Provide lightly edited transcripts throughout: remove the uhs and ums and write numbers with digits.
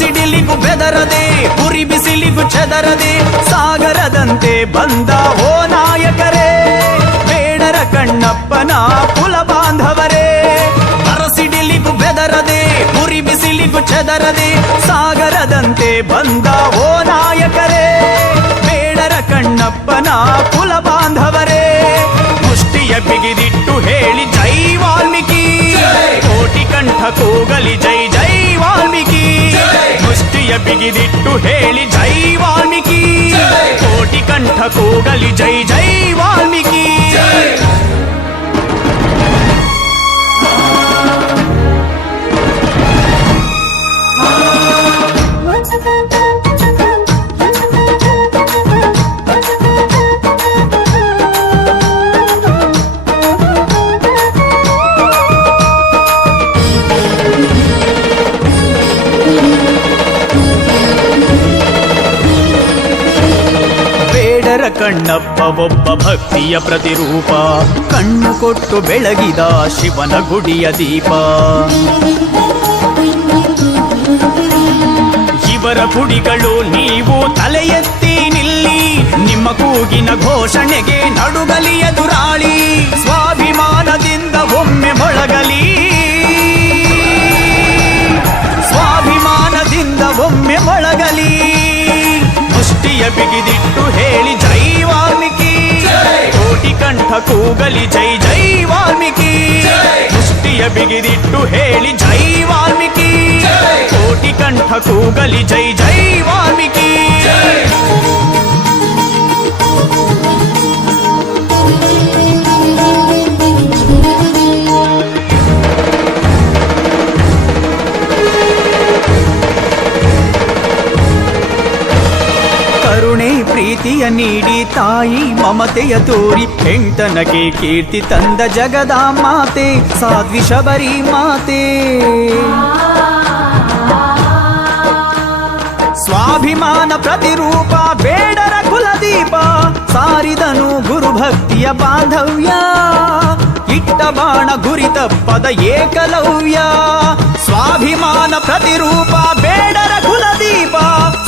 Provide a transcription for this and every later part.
ಸಿಡಿಲಿಗೂ ಬೆದರದೆ ಉರಿ ಬಿಸಿಲಿಗೂ ಚೆದರದೆ ಸಾಗರದಂತೆ ಬಂದ ಓ ನಾಯಕರೇ, ಬೇಡರ ಕಣ್ಣಪ್ಪನ ಕುಲ ಬಾಂಧವರೇ. ಸಿಡಿಲಿಗೂ ಬೆದರದೆ ಉರಿ ಬಿಸಿಲಿಗೂ ಚೆದರದೆ ಸಾಗರದಂತೆ ಬಂದ ಓ ನಾಯಕರೇ, ಬೇಡರ ಕಣ್ಣಪ್ಪನ ಕುಲ ಬಾಂಧವರೇ. ಮುಷ್ಟಿಯ ಬಿಗಿದಿಟ್ಟು ಹೇಳಿ ಜೈ ವಾಲ್ಮೀಕಿ, ಕೋಟಿ ಕಂಠ ಕೂಗಲಿ ಜೈ ಜೈ ವಾಲ್ಮೀಕಿ. ಮುಷ್ಟಿಯ ಬಿಗಿದಿಟ್ಟು ಹೇಳಿ ಜೈ ವಾಲ್ಮೀಕಿ, ಕೋಟಿ ಕಂಠ ಕೂಗಲಿ ಜೈ ಜೈ ವಾಲ್ಮೀಕಿ. ಕಣ್ಣಪ್ಪ ಒಬ್ಬ ಭಕ್ತಿಯ ಪ್ರತಿರೂಪ, ಕಣ್ಣು ಕೊಟ್ಟು ಬೆಳಗಿದ ಶಿವನ ಗುಡಿಯ ದೀಪ. ಇವರ ಗುಡಿಗಳು ನೀವು ತಲೆ ಎತ್ತಿ ನಿಲ್ಲಿ, ನಿಮ್ಮ ಕೂಗಿನ ಘೋಷಣೆಗೆ ನಡುಗಲಿ ಎದುರಾಳಿ. ಸ್ವಾಭಿಮಾನದಿಂದ ಒಮ್ಮೆ ಮೊಳಗಲಿ, ಸ್ವಾಭಿಮಾನದಿಂದ ಒಮ್ಮೆ ಮೊಳಗಲಿ. ಮುಷ್ಟಿಯ ಬಿಗಿದಿಟ್ಟು ಹೇಳಿ ಜೈ ವಾಲ್ಮೀಕಿ, ಕೋಟಿ ಕಂಠ ಕೂಗಲಿ ಜೈ ಜೈ ವಾಲ್ಮೀಕಿ. ಮುಷ್ಟಿಯ ಬಿಗಿದಿಟ್ಟು ಹೇಳಿ ಜೈ ವಾಲ್ಮೀಕಿ, ಕೋಟಿ ಕಂಠ ಕೂಗಲಿ ಜೈ ಜೈ ವಾಲ್ಮೀಕಿ. ಕರುಣೆ ಪ್ರೀತಿಯ ನೀಡಿ ತಾಯಿ ಮಮತೆಯ ತೋರಿ, ಹೆಂಡತನಗೆ ಕೀರ್ತಿ ತಂದ ಜಗದ ಮಾತೆ ಸಾಧ್ವಿ ಶಬರಿ ಮಾತೆ. ಸ್ವಾಭಿಮಾನ ಪ್ರತಿರೂಪ ಬೇಡರ ಕುಲದೀಪ, ಸಾರಿದನು ಗುರು ಭಕ್ತಿಯ ಬಾಂಧವ್ಯ. ಇಟ್ಟ ಬಾಣ ಗುರಿ ತಪ್ಪದ ಏಕಲವ್ಯ. ಸ್ವಾಭಿಮಾನ ಪ್ರತಿರೂಪ ಬೇಡರ ಕುಲದೀಪ,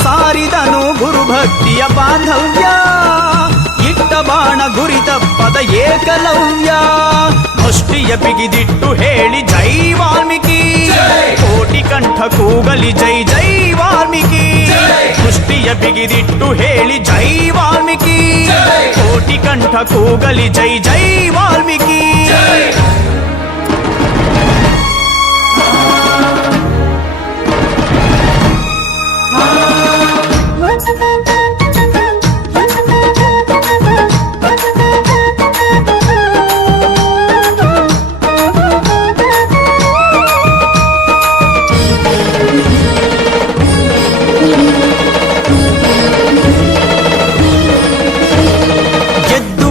ಸಾರಿದನು ಗುರು ಭಕ್ತಿಯ ಬಾಂಧವ್ಯ. ಇಟ್ಟ ಬಾಣ ಗುರಿ ತಪ್ಪದ ಏಕಲವ್ಯ. ಮುಷ್ಟಿಯ ಬಿಗಿದಿಟ್ಟು ಹೇಳಿ ಜೈ ವಾಲ್ಮೀಕಿ, ಕೋಟಿ ಕಂಠ ಕೂಗಲಿ ಜೈ ಜೈ ವಾಲ್ಮೀಕಿ. ಮುಷ್ಟಿಯ ಬಿಗಿದಿಟ್ಟು ಹೇಳಿ ಜೈ ವಾಲ್ಮೀಕಿ, ಕೋಟಿ ಕಂಠ ಕೂಗಲಿ ಜೈ ಜೈ ವಾಲ್ಮೀಕಿ.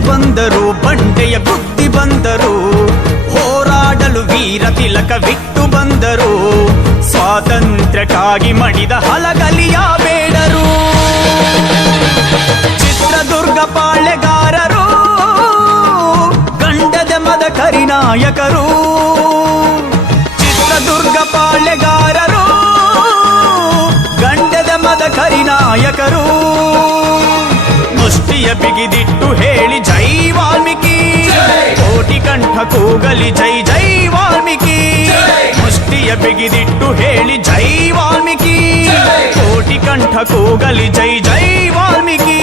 ಬಂದರು ಬಂಡೆಯ ಬುದ್ಧಿ ಬಂದರು, ಹೋರಾಡಲು ವೀರ ತಿಲಕ ಬಿಟ್ಟು ಬಂದರು. ಸ್ವಾತಂತ್ರ್ಯಕ್ಕಾಗಿ ಮಡಿದ ಹಲಗಲಿಯ ಬೇಡರು, ಚಿತ್ರದುರ್ಗ ಪಾಳೆಗಾರರು, ಗಂಡದ ಮದ ಕರಿನಾಯಕರು. ಚಿತ್ರದುರ್ಗ ಪಾಳೆಗಾರರು, ಗಂಡದ ಮದ ಕರಿನಾಯಕರು. ಮುಷ್ಟಿಯ ಬಿಗಿದಿಟ್ಟು ಹೇಳಿ ಜೈ ವಾಲ್ಮೀಕಿ, ಕೋಟಿ ಕಂಠ ಕೂಗಲಿ ಜೈ ಜೈ ವಾಲ್ಮೀಕಿ. ಮುಷ್ಟಿಯ ಬಿಗಿದಿಟ್ಟು ಹೇಳಿ ಜೈ ವಾಲ್ಮೀಕಿ, ಕೋಟಿ ಕಂಠ ಕೂಗಲಿ ಜೈ ಜೈ ವಾಲ್ಮೀಕಿ.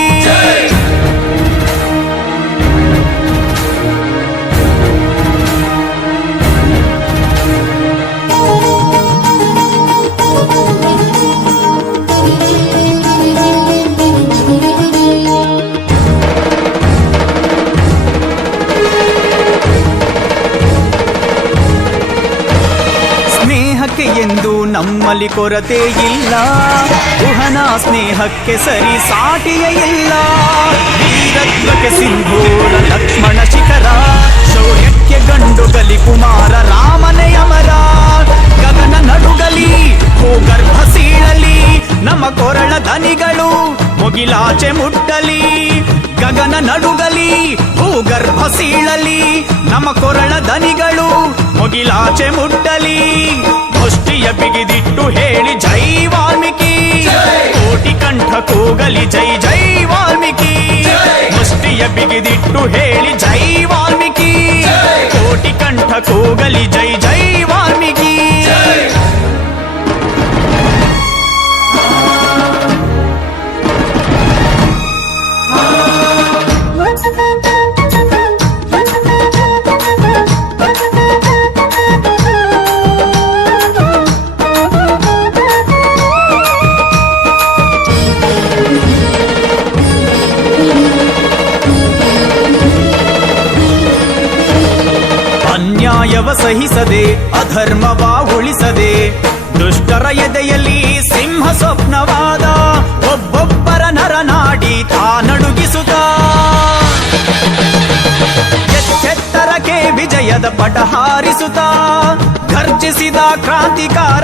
ಎಂದು ನಮ್ಮಲ್ಲಿ ಕೊರತೆ ಇಲ್ಲ, ಕುಹನ ಸ್ನೇಹಕ್ಕೆ ಸರಿ ಸಾಟಿಯೇ ಇಲ್ಲ. ವೀರತ್ವಕ್ಕೆ ಸಿಂಧೂರ ಲಕ್ಷ್ಮಣ ಶಿಖರ, ಶೌರ್ಯಕ್ಕೆ ಗಂಡು ಗಲಿ ಕುಮಾರ ರಾಮನೇ ಅಮರ. ಗಗನ ನಡುಗಲಿ ಭೂಗರ್ಭ ಸೀಳಲಿ, ನಮ್ಮ ಕೊರಳ ದನಿಗಳು ಮುಗಿಲಾಚೆ ಮುಟ್ಟಲಿ. ಗಗನ ನಡುಗಲಿ ಭೂಗರ್ಭ ಸೀಳಲಿ, ನಮ್ಮ ಕೊರಳ ದನಿಗಳು ಮುಗಿಲಾಚೆ ಮುಟ್ಟಲಿ. ಮುಷ್ಟಿಯ ಬಿಗಿದಿಟ್ಟು ಹೇಳಿ ಜೈ ವಾಲ್ಮೀಕಿ, ಕೂಗಲಿ ಜೈ ಜೈ ವಾಲ್ಮೀಕಿ ಮುಷ್ಟಿಯ ಬಿಗಿದಿಟ್ಟು ಹೇಳಿ ಜೈ ವಾಲ್ಮೀಕಿ ಕೋಟಿ ಕಂಠ ಕೂಗಲಿ ಜೈ ಜೈ ವಾಲ್ಮೀಕಿ ಅನ್ಯಾಯವ ಸಹಿಸದೆ ಅಧರ್ಮವ ಉಳಿಸದೆ ದುಷ್ಟರ ಎದೆಯಲ್ಲಿ ಸಿಂಹ ಸ್ವಪ್ನವಾದ ಒಬ್ಬೊಬ್ಬರ ನರನಾಡಿ ತಾನಡುಗಿಸುತ್ತ ಎಚ್ಚೆತ್ತರಕ್ಕೆ ವಿಜಯದ ಪಟ ಹಾರಿಸುತ್ತ ಗರ್ಜಿಸಿದ ಕ್ರಾಂತಿಕಾರ